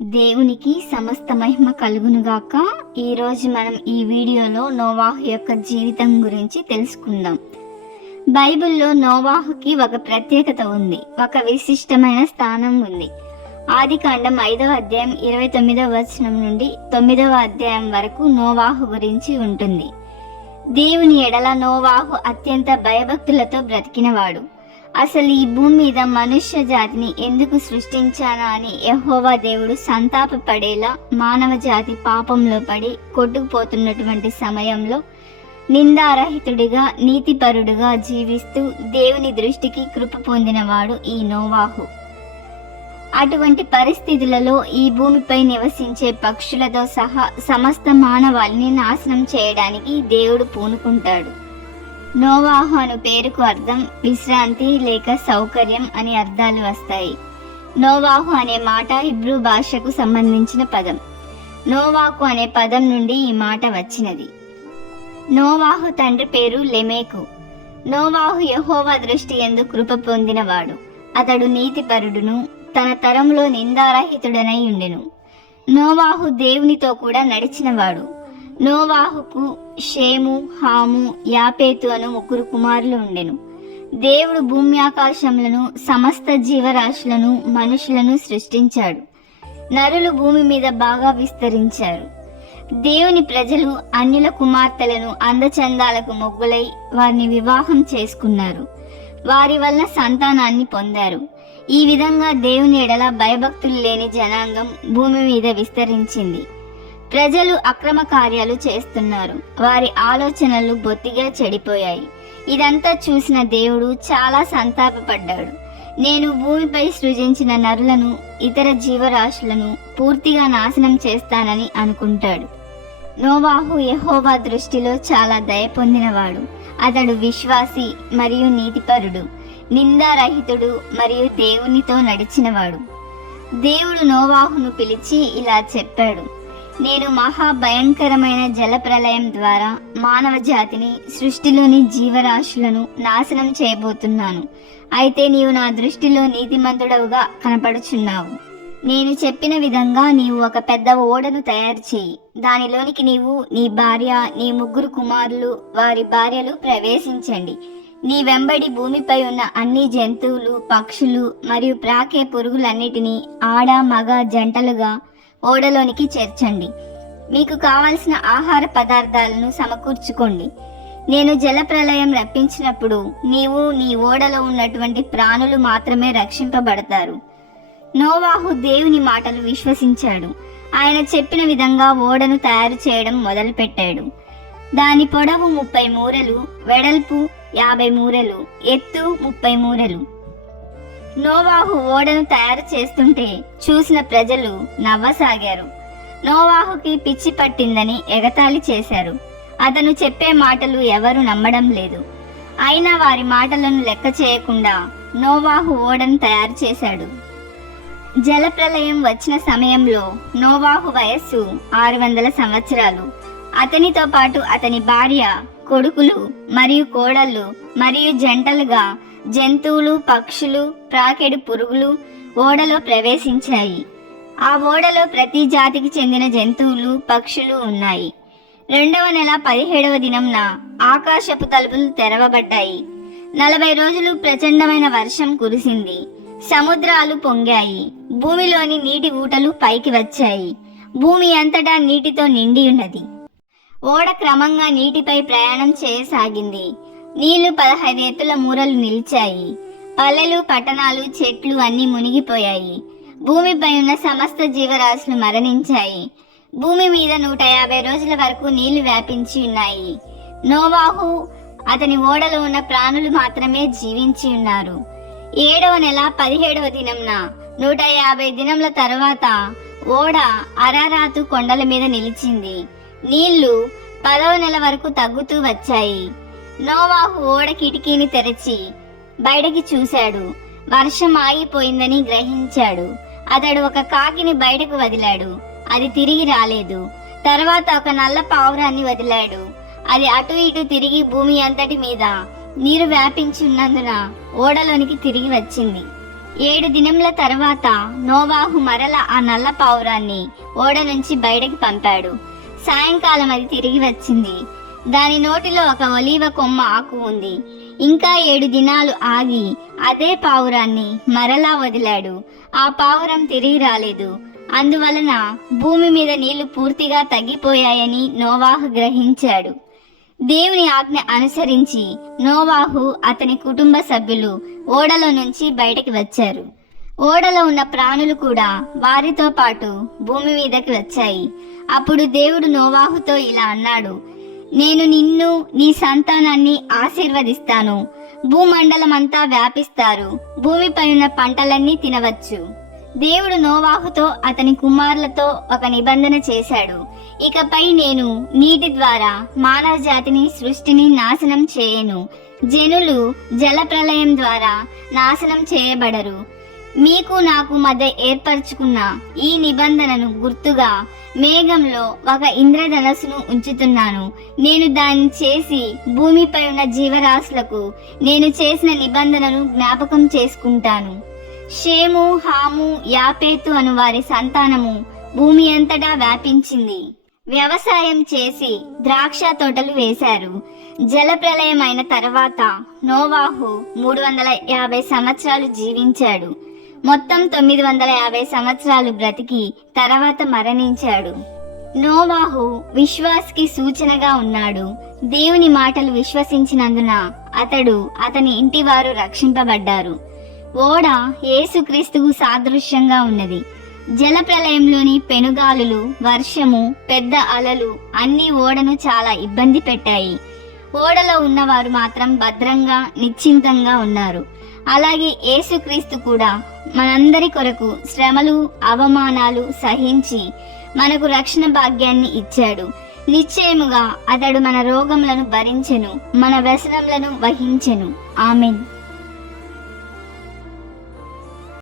దేవునికి సమస్త మహిమ కలుగునుగాక. ఈరోజు మనం ఈ వీడియోలో నోవాహు యొక్క జీవితం గురించి తెలుసుకుందాం. బైబిల్లో నోవాహుకి ఒక ప్రత్యేకత ఉంది. ఒక విశిష్టమైన స్థానం ఉంది. ఆది కాండం ఐదవ అధ్యాయం ఇరవై తొమ్మిదవ వచనం నుండి తొమ్మిదవ అధ్యాయం వరకు నోవాహు గురించి ఉంటుంది. దేవుని ఎడల నోవాహు అత్యంత భయభక్తులతో బ్రతికినవాడు. అసలు ఈ భూమి మీద మనుష్య జాతిని ఎందుకు సృష్టించానా అని యహోవా దేవుడు సంతాపపడేలా మానవ జాతి పాపంలో పడి కొట్టుకుపోతున్నటువంటి సమయంలో నిందారహితుడిగా నీతిపరుడుగా జీవిస్తూ దేవుని దృష్టికి కృప పొందినవాడు ఈ నోవాహు. అటువంటి పరిస్థితులలో ఈ భూమిపై నివసించే పక్షులతో సహా సమస్త మానవాళిని నాశనం చేయడానికి దేవుడు పూనుకుంటాడు. నోవాహు అను పేరుకు అర్థం విశ్రాంతి లేక సౌకర్యం అని అర్థాలు వస్తాయి. నోవాహు అనే మాట హిబ్రూ భాషకు సంబంధించిన పదం. నోవాకు అనే పదం నుండి ఈ మాట వచ్చినది. నోవాహు తండ్రి పేరు లెమేకు. నోవాహు యహోవా దృష్టి ఎందు కృప పొందినవాడు. అతడు నీతిపరుడును తన తరంలో నిందారహితుడనై ఉండెను. నోవాహు దేవునితో కూడా నడిచినవాడు. నోవాహుకు షేము హాము యాపేతు అను ముగ్గురు కుమారులు ఉండెను. దేవుడు భూమి ఆకాశములను సమస్త జీవరాశులను మనుషులను సృష్టించాడు. నరులు భూమి మీద బాగా విస్తరించారు. దేవుని ప్రజలు అన్యుల కుమార్తెలను అందచందాలకు మొగ్గులై వారిని వివాహం చేసుకున్నారు. వారి వల్ల సంతానాన్ని పొందారు. ఈ విధంగా దేవుని ఎడల భయభక్తులు లేని జనాంగం భూమి మీద విస్తరించింది. ప్రజలు అక్రమ కార్యాలు చేస్తున్నారు. వారి ఆలోచనలు బొత్తిగా చెడిపోయాయి. ఇదంతా చూసిన దేవుడు చాలా సంతాపపడ్డాడు. నేను భూమిపై సృజించిన నరులను ఇతర జీవరాశులను పూర్తిగా నాశనం చేస్తానని అనుకుంటాడు. నోవాహు యహోవా దృష్టిలో చాలా దయ పొందినవాడు. అతడు విశ్వాసి మరియు నీతిపరుడు నిందారహితుడు మరియు దేవునితో నడిచినవాడు. దేవుడు నోవాహును పిలిచి ఇలా చెప్పాడు. నేను మహాభయంకరమైన జల ప్రళయం ద్వారా మానవ జాతిని సృష్టిలోని జీవరాశులను నాశనం చేయబోతున్నాను. అయితే నీవు నా దృష్టిలో నీతిమంతుడవుగా కనపడుచున్నావు. నేను చెప్పిన విధంగా నీవు ఒక పెద్ద ఓడను తయారు చేయి. దానిలోనికి నీవు నీ భార్య నీ ముగ్గురు కుమారులు వారి భార్యలు ప్రవేశించండి. నీ వెంబడి భూమిపై ఉన్న అన్ని జంతువులు పక్షులు మరియు ప్రాకే పురుగులన్నిటినీ ఆడ మగ జంటలుగా ఓడలోనికి చేర్చండి. మీకు కావలసిన ఆహార పదార్థాలను సమకూర్చుకోండి. నేను జలప్రలయం రప్పించినప్పుడు నీవు నీ ఓడలో ఉన్నటువంటి ప్రాణులు మాత్రమే రక్షింపబడతారు. నోవాహు దేవుని మాటలు విశ్వసించాడు. ఆయన చెప్పిన విధంగా ఓడను తయారు చేయడం మొదలుపెట్టాడు. దాని పొడవు ముప్పై మూరలు వెడల్పు యాభై మూరలు ఎత్తు ముప్పై మూరలు. నోవాహు ఓడను తయారు చేస్తుంటే చూసిన ప్రజలు నవ్వసాగారు. నోవాహుకి పిచ్చి పట్టిందని ఎగతాళి చేశారు. అతను చెప్పే మాటలు ఎవరు నమ్మడం లేదు. అయినా వారి మాటలను లెక్క చేయకుండా నోవాహు ఓడను తయారు చేశాడు. జలప్రలయం వచ్చిన సమయంలో నోవాహు వయస్సు ఆరు వందల సంవత్సరాలు. అతనితో పాటు అతని భార్య కొడుకులు మరియు కోడళ్ళు మరియు జంటలుగా జంతువులు పక్షులు ప్రాకెడు పురుగులు ఓడలో ప్రవేశించాయి. ఆ ఓడలో ప్రతి జాతికి చెందిన జంతువులు పక్షులు ఉన్నాయి. రెండవ నెల పదిహేడవ దినంన ఆకాశపు తలుపులు తెరవబడ్డాయి. నలభై రోజులు ప్రచండమైన వర్షం కురిసింది. సముద్రాలు పొంగాయి. భూమిలోని నీటి ఊటలు పైకి వచ్చాయి. భూమి అంతటా నీటితో నిండి ఉన్నది. ఓడ క్రమంగా నీటిపై ప్రయాణం చేయసాగింది. నీళ్ళు పదహైదు ఎత్తుల మూరలు నిలిచాయి. పల్లెలు పట్టణాలు చెట్లు అన్నీ మునిగిపోయాయి. భూమిపై ఉన్న సమస్త జీవరాశులు మరణించాయి. భూమి మీద నూట యాభై రోజుల వరకు నీళ్ళు వ్యాపించి ఉన్నాయి. నోవాహు అతని ఓడలో ఉన్న ప్రాణులు మాత్రమే జీవించి ఉన్నారు. ఏడవ నెల పదిహేడవ దినంన నూట యాభై దినముల తర్వాత ఓడ అరారాతు కొండల మీద నిలిచింది. నీళ్ళు పదవ నెల వరకు తగ్గుతూ వచ్చాయి. నోవాహు ఓడ కిటికీని తెరిచి బయటకి చూశాడు. వర్షం ఆగిపోయిందని గ్రహించాడు. అతడు ఒక కాకిని బయటకు వదిలాడు. అది తిరిగి రాలేదు. తర్వాత ఒక నల్ల పావురాన్ని వదిలాడు. అది అటు ఇటు తిరిగి భూమి అంతటి మీద నీరు వ్యాపించి ఉన్నందున ఓడలోనికి తిరిగి వచ్చింది. ఏడు దినముల తర్వాత నోవాహు మరల ఆ నల్ల పావురాన్ని ఓడ నుంచి బయటకి పంపాడు. సాయంకాలం అది తిరిగి వచ్చింది. దాని నోటిలో ఒక ఒలీవ కొమ్మ ఆకు ఉంది. ఇంకా ఏడు దినాలు ఆగి అదే పావురాన్ని మరలా వదిలాడు. ఆ పావురం తిరిగి రాలేదు. అందువలన భూమి మీద నీళ్ళు పూర్తిగా తగ్గిపోయాయని నోవాహు గ్రహించాడు. దేవుని ఆజ్ఞ అనుసరించి నోవాహు అతని కుటుంబ సభ్యులు ఓడలో నుంచి బయటకు వచ్చారు. ఓడలో ఉన్న ప్రాణులు కూడా వారితో పాటు భూమి మీదకి వచ్చాయి. అప్పుడు దేవుడు నోవాహుతో ఇలా అన్నాడు నేను నిన్ను నీ సంతానాన్ని ఆశీర్వదిస్తాను. భూమండలమంతా వ్యాపిస్తారు. భూమిపై ఉన్న పంటలన్నీ తినవచ్చు. దేవుడు నోవాహుతో అతని కుమారులతో ఒక నిబంధన చేశాడు. ఇకపై నేను నీటి ద్వారా మానవ జాతిని సృష్టిని నాశనం చేయను. జనులు జలప్రలయం ద్వారా నాశనం చేయబడరు. మీకు నాకు మధ్య ఏర్పరచుకున్న ఈ నిబంధనను గుర్తుగా మేఘంలో ఒక ఇంద్రధనస్సును ఉంచుతున్నాను. నేను దాన్ని చేసి భూమిపై ఉన్న జీవరాశులకు నేను చేసిన నిబంధనను జ్ఞాపకం చేసుకుంటాను. షేము హాము యాపేతు అను వారి సంతానము భూమి అంతటా వ్యాపించింది. వ్యవసాయం చేసి ద్రాక్ష తోటలు వేశారు. జలప్రలయం అయిన తర్వాత నోవాహు మూడు వందల యాభై సంవత్సరాలు జీవించాడు. మొత్తం తొమ్మిది వందల యాభై సంవత్సరాలు బ్రతికి తర్వాత మరణించాడు. నోవాహు విశ్వాస్కి సూచనగా ఉన్నాడు. దేవుని మాటలు విశ్వసించినందున అతడు అతని ఇంటివారు రక్షింపబడ్డారు. ఓడ యేసుక్రీస్తుకు సాదృశ్యంగా ఉన్నది. జలప్రలయంలోని పెనుగాలులు వర్షము పెద్ద అలలు అన్ని ఓడను చాలా ఇబ్బంది పెట్టాయి. ఓడలో ఉన్నవారు మాత్రం భద్రంగా నిశ్చింతంగా ఉన్నారు. అలాగే యేసుక్రీస్తు కూడా మనందరి కొరకు శ్రమలు అవమానాలు సహించి మనకు రక్షణ భాగ్యాన్ని ఇచ్చాడు. నిశ్చయముగా అతడు మన రోగములను భరించెను మన వ్యసనములను వహించెను. ఆమెన్.